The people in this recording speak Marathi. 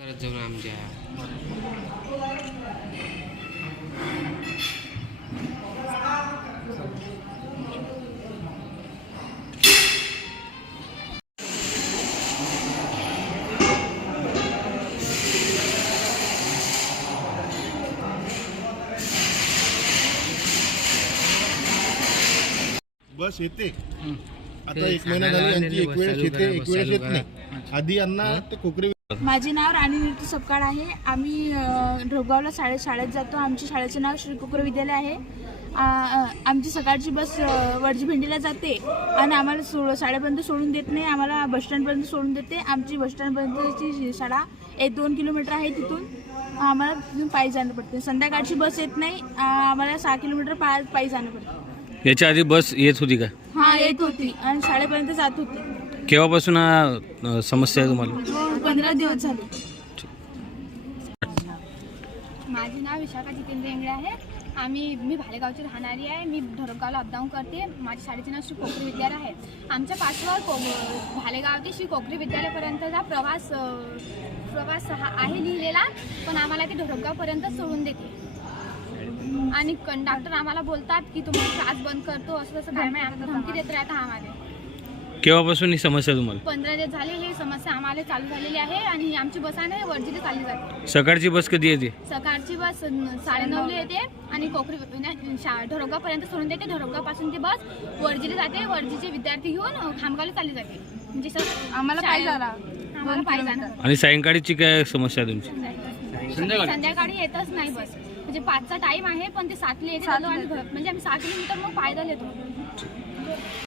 करत जाऊन आमच्या बस येते. आता एक महिना झाली यांची एक वेळेस येते एक वेळेस येत नाही. आधी यांना ते कोकरे माझे नाव राणी नृत्य सपकाळ आहे. आम्ही ढोगावला शाळेत शाळेत जातो. आमच्या शाळेचे नाव श्री कुकर विद्यालय आहे. आमची सकाळची बस अ, वडजी भेंडीला जाते आणि आम्हाला सो शाळेपर्यंत सोडून देत नाही. आम्हाला बसस्टँडपर्यंत सोडून देते. आमची बसस्टँडपर्यंतची शाळा एक दोन किलोमीटर आहे तिथून. आम्हाला तिथून पायी जाणं पडते. संध्याकाळची बस येत नाही. आम्हाला सहा किलोमीटर पाय पायी जाणं पडतं. याच्या आधी बस येत होती का? हा येत होती आणि शाळेपर्यंत जात होती. केव्हापासून हा समस्या आहे तुम्हाला? पंधरा दिवस झाले. माझे नाव विशाखा जितेंद्र इंगळे आहे. आम्ही मी भालेगावची राहणारी आहे. मी धरमगावला अपडाऊन करते. माझ्या शाळेचे नाव श्री कोकरी विद्यालय आहे. आमच्या पाठवर को भालेगाव ते श्री कोकरी विद्यालयापर्यंतचा प्रवास प्रवास हा आहे लिहिलेला पण आम्हाला ते ढोरगावपर्यंत सोडून देते. आणि कंडक्टर आम्हाला बोलतात की तुम्हाला क्लास बंद करतो. असं तसं काय आम्हाला धमकी देत राहता आम्हाला. केव्हापासून ही समस्या तुम्हाला? पंधरा दिवस झाले ही समस्या आम्हाला चालू झालेली आहे आणि आमची बस आहे ना वर्जीला चालली जाते. सकाळची बस कधी येते? सकाळची बस साडेनऊला येते आणि कोकरी नाही, शा ढोरगावपर्यंत सोडून देते. ढोरगावपासून ती बस वर्जीला जाते. वर्जीचे विद्यार्थी घेऊन खामगावला चालली जाते. म्हणजे सर आम्हाला पायी शाळेत- जायला आम्हाला पायी जाणं आणि सायंकाळीची काय समस्या आहे तुमची? संध्याकाळी. येतच नाही बस. म्हणजे पाचचा टाइम आहे पण ते सातला येते. सातला आणि घ- म्हणजे आम्ही सहा किलोमीटर मग पायदल येतो.